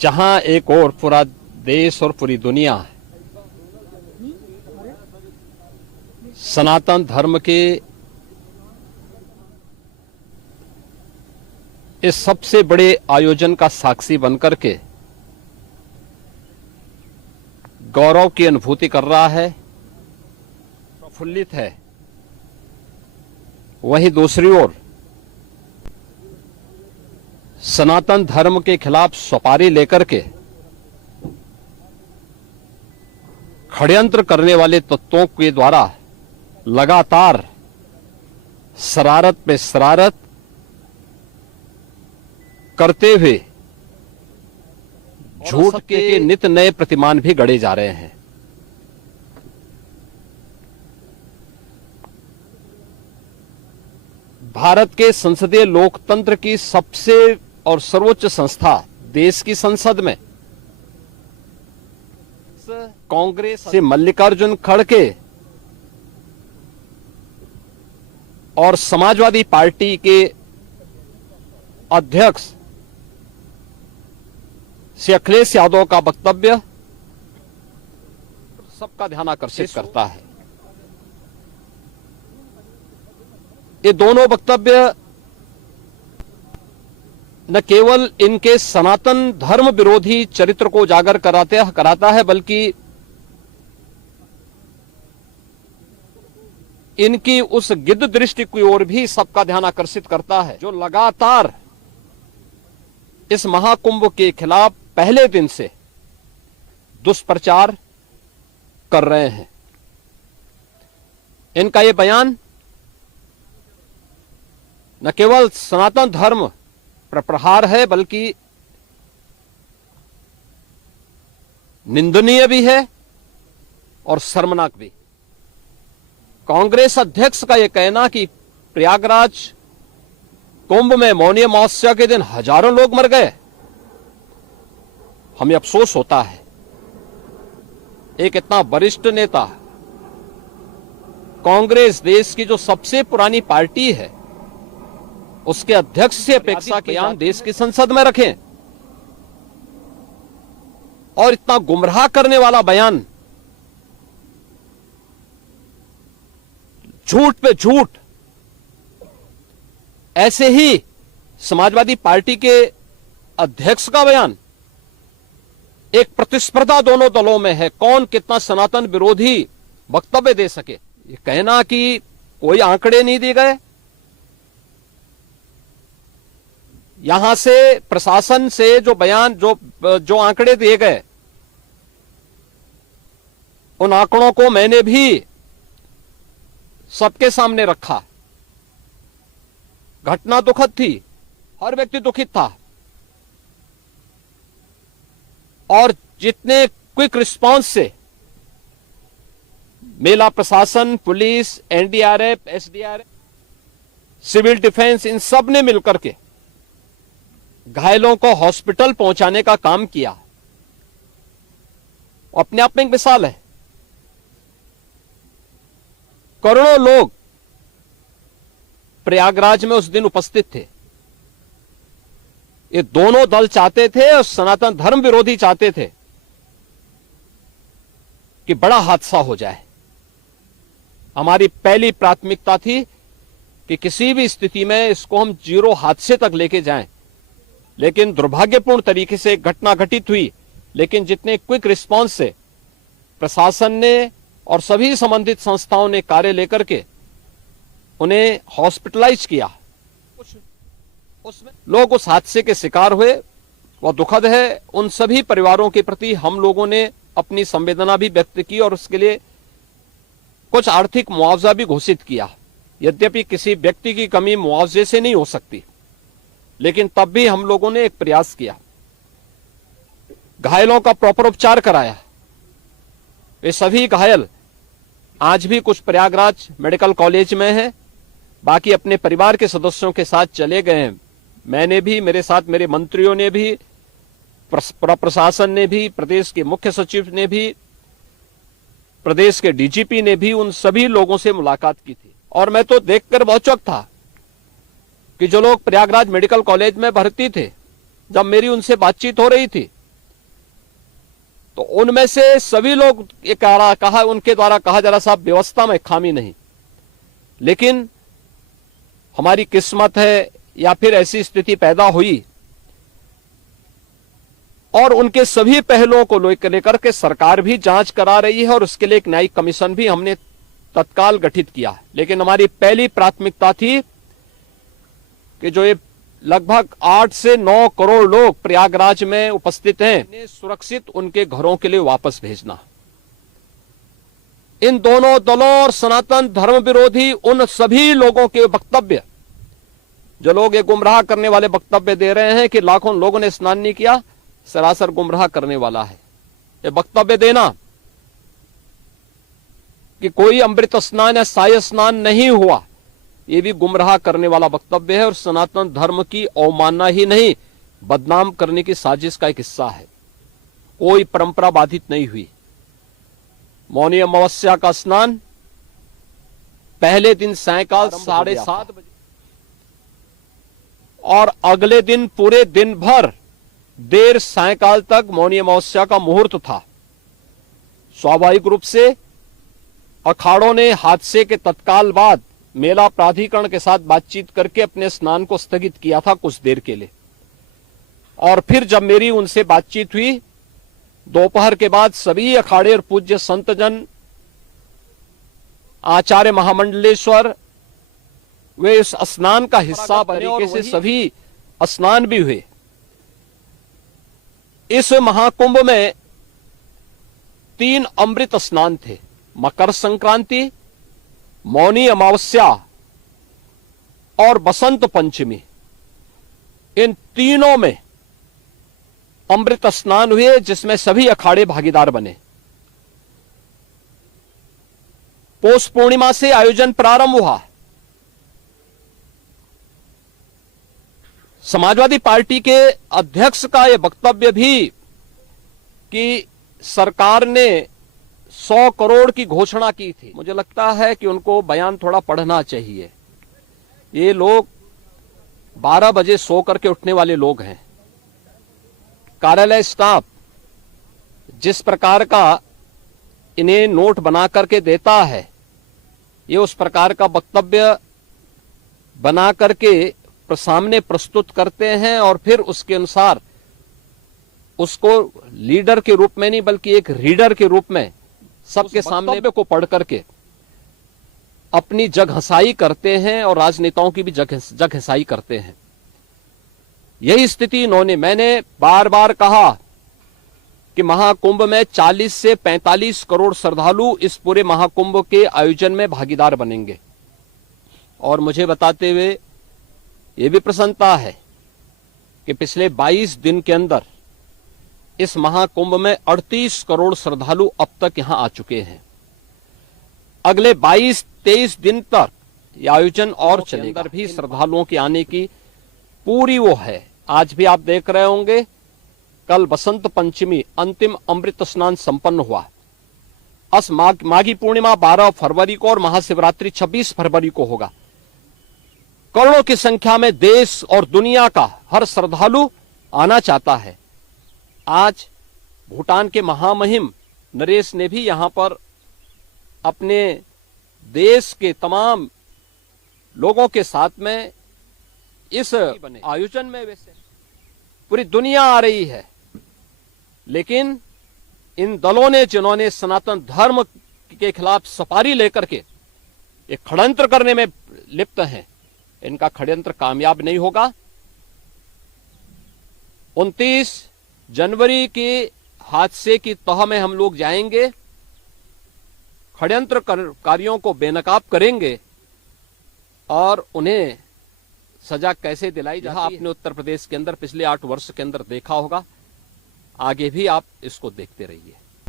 जहां एक और पूरा देश और पूरी दुनिया सनातन धर्म के इस सबसे बड़े आयोजन का साक्षी बनकर के गौरव की अनुभूति कर रहा है, प्रफुल्लित है, वहीं दूसरी ओर सनातन धर्म के खिलाफ सपारी लेकर के षड्यंत्र करने वाले तत्वों के द्वारा लगातार शरारत पे शरारत करते हुए झूठ के नित नए प्रतिमान भी गढ़े जा रहे हैं। भारत के संसदीय लोकतंत्र की सबसे और सर्वोच्च संस्था देश की संसद में कांग्रेस से मल्लिकार्जुन खड़गे और समाजवादी पार्टी के अध्यक्ष श्री अखिलेश यादव का वक्तव्य सबका ध्यान आकर्षित करता है। ये दोनों वक्तव्य न केवल इनके सनातन धर्म विरोधी चरित्र को उजागर कराता है, बल्कि इनकी उस गिद्ध दृष्टि की ओर भी सबका ध्यान आकर्षित करता है, जो लगातार इस महाकुंभ के खिलाफ पहले दिन से दुष्प्रचार कर रहे हैं। इनका यह बयान न केवल सनातन धर्म पर प्रहार है, बल्कि निंदनीय भी है और शर्मनाक भी। कांग्रेस अध्यक्ष का यह कहना कि प्रयागराज कुंभ में मौनी अमावस्या के दिन हजारों लोग मर गए, हमें अफसोस होता है। एक इतना वरिष्ठ नेता, कांग्रेस देश की जो सबसे पुरानी पार्टी है, उसके अध्यक्ष से अपेक्षा के बयान देश की संसद में रखें और इतना गुमराह करने वाला बयान, झूठ पे झूठ। ऐसे ही समाजवादी पार्टी के अध्यक्ष का बयान, एक प्रतिस्पर्धा दोनों दलों में है, कौन कितना सनातन विरोधी वक्तव्य दे सके। ये कहना कि कोई आंकड़े नहीं दिए गए, यहां से प्रशासन से जो बयान जो आंकड़े दिए गए, उन आंकड़ों को मैंने भी सबके सामने रखा। घटना दुखद थी, हर व्यक्ति दुखित था, और जितने क्विक रिस्पांस से मेला प्रशासन, police, NDRF, SDRF, civil defence, इन सब ने मिलकर के घायलों को हॉस्पिटल पहुंचाने का काम किया, अपने आप में एक मिसाल है। करोड़ों लोग प्रयागराज में उस दिन उपस्थित थे। ये दोनों दल चाहते थे और सनातन धर्म विरोधी चाहते थे कि बड़ा हादसा हो जाए। हमारी पहली प्राथमिकता थी कि किसी भी स्थिति में इसको हम जीरो हादसे तक लेके जाएं, लेकिन दुर्भाग्यपूर्ण तरीके से घटना घटित हुई। लेकिन जितने क्विक रिस्पांस से प्रशासन ने और सभी संबंधित संस्थाओं ने कार्य लेकर के उन्हें हॉस्पिटलाइज किया, उसमें लोग उस हादसे के शिकार हुए, वह दुखद है। उन सभी परिवारों के प्रति हम लोगों ने अपनी संवेदना भी व्यक्त की और उसके लिए कुछ आर्थिक मुआवजा भी घोषित किया। यद्यपि किसी व्यक्ति की कमी मुआवजे से नहीं हो सकती, लेकिन तब भी हम लोगों ने एक प्रयास किया, घायलों का प्रॉपर उपचार कराया। वे सभी घायल आज भी कुछ प्रयागराज मेडिकल कॉलेज में हैं, बाकी अपने परिवार के सदस्यों के साथ चले गए हैं। मैंने भी, मेरे साथ मेरे मंत्रियों ने भी, प्रशासन ने भी, प्रदेश के मुख्य सचिव ने भी, प्रदेश के डीजीपी ने भी उन सभी लोगों से मुलाकात की थी। और मैं तो देखकर बहुत चौंक था कि जो लोग प्रयागराज मेडिकल कॉलेज में भर्ती थे, जब मेरी उनसे बातचीत हो रही थी तो उनमें से सभी लोग ये कहा उनके द्वारा कहा जा रहा साहब व्यवस्था में खामी नहीं, लेकिन हमारी किस्मत है या फिर ऐसी स्थिति पैदा हुई और उनके सभी पहलुओं को लेकर के सरकार भी जांच करा रही है और उसके लिए एक न्यायिक कमीशन भी हमने तत्काल गठित किया। लेकिन हमारी पहली प्राथमिकता थी कि जो ये लगभग 8 से 9 करोड़ लोग प्रयागराज में उपस्थित हैं, इन्हें सुरक्षित उनके घरों के लिए वापस भेजना। इन दोनों दलों और सनातन धर्म विरोधी उन सभी लोगों के वक्तव्य, जो लोग ये गुमराह करने वाले वक्तव्य दे रहे हैं कि लाखों लोगों ने स्नान नहीं किया, सरासर गुमराह करने वाला है। ये वक्तव्य देना कि कोई अमृत स्नान या साय स्नान नहीं हुआ, ये भी गुमराह करने वाला वक्तव्य है और सनातन धर्म की अवमानना ही नहीं, बदनाम करने की साजिश का एक हिस्सा है। कोई परंपरा बाधित नहीं हुई। मौनी अमावस्या का स्नान पहले दिन सायकाल 7:30 बजे और अगले दिन पूरे दिन भर देर सायकाल तक मौनी अमावस्या का मुहूर्त था। स्वाभाविक रूप से अखाड़ों ने हादसे के तत्काल बाद मेला प्राधिकरण के साथ बातचीत करके अपने स्नान को स्थगित किया था कुछ देर के लिए, और फिर जब मेरी उनसे बातचीत हुई दोपहर के बाद सभी अखाड़े और पूज्य संतजन, आचार्य महामंडलेश्वर, वे इस स्नान का हिस्सा बने और से सभी स्नान भी हुए। इस महाकुंभ में 3 अमृत स्नान थे, मकर संक्रांति, मौनी अमावस्या और बसंत पंचमी। इन तीनों में अमृत स्नान हुए जिसमें सभी अखाड़े भागीदार बने। पौष पूर्णिमा से आयोजन प्रारंभ हुआ। समाजवादी पार्टी के अध्यक्ष का यह वक्तव्य भी कि सरकार ने 100 करोड़ की घोषणा की थी, मुझे लगता है कि उनको बयान थोड़ा पढ़ना चाहिए। ये लोग 12 बजे सो करके उठने वाले लोग हैं। कार्यालय स्टाफ जिस प्रकार का इन्हें नोट बना करके देता है, ये उस प्रकार का वक्तव्य बना करके सामने प्रस्तुत करते हैं और फिर उसके अनुसार उसको लीडर के रूप में नहीं बल्कि एक रीडर के रूप में सबके सामने को पढ़ करके अपनी जगहसाई करते हैं और राजनेताओं की भी जगहसाई करते हैं। यही स्थिति इन्होंने, मैंने बार बार कहा कि महाकुंभ में 40 से 45 करोड़ श्रद्धालु इस पूरे महाकुंभ के आयोजन में भागीदार बनेंगे, और मुझे बताते हुए ये भी प्रसन्नता है कि पिछले 22 दिन के अंदर इस महाकुंभ में 38 करोड़ श्रद्धालु अब तक यहां आ चुके हैं। अगले 22-23 दिन तक यह आयोजन और चलेगा। भी श्रद्धालुओं के आने की पूरी वो है। आज भी आप देख रहे होंगे, कल बसंत पंचमी अंतिम अमृत स्नान संपन्न हुआ। माघी पूर्णिमा 12 फरवरी को और महाशिवरात्रि 26 फरवरी को होगा। करोड़ों की संख्या में देश और दुनिया का हर श्रद्धालु आना चाहता है। आज भूटान के महामहिम नरेश ने भी यहां पर अपने देश के तमाम लोगों के साथ में इस आयोजन में, वैसे पूरी दुनिया आ रही है, लेकिन इन दलों ने जिन्होंने सनातन धर्म के खिलाफ सफारी लेकर के एक षड्यंत्र करने में लिप्त हैं, इनका षड्यंत्र कामयाब नहीं होगा। 29 जनवरी के हादसे की तह में हम लोग जाएंगे, षड्यंत्रकारियों को बेनकाब करेंगे और उन्हें सजा कैसे दिलाई जाती है। आपने उत्तर प्रदेश के अंदर पिछले 8 वर्ष के अंदर देखा होगा, आगे भी आप इसको देखते रहिए।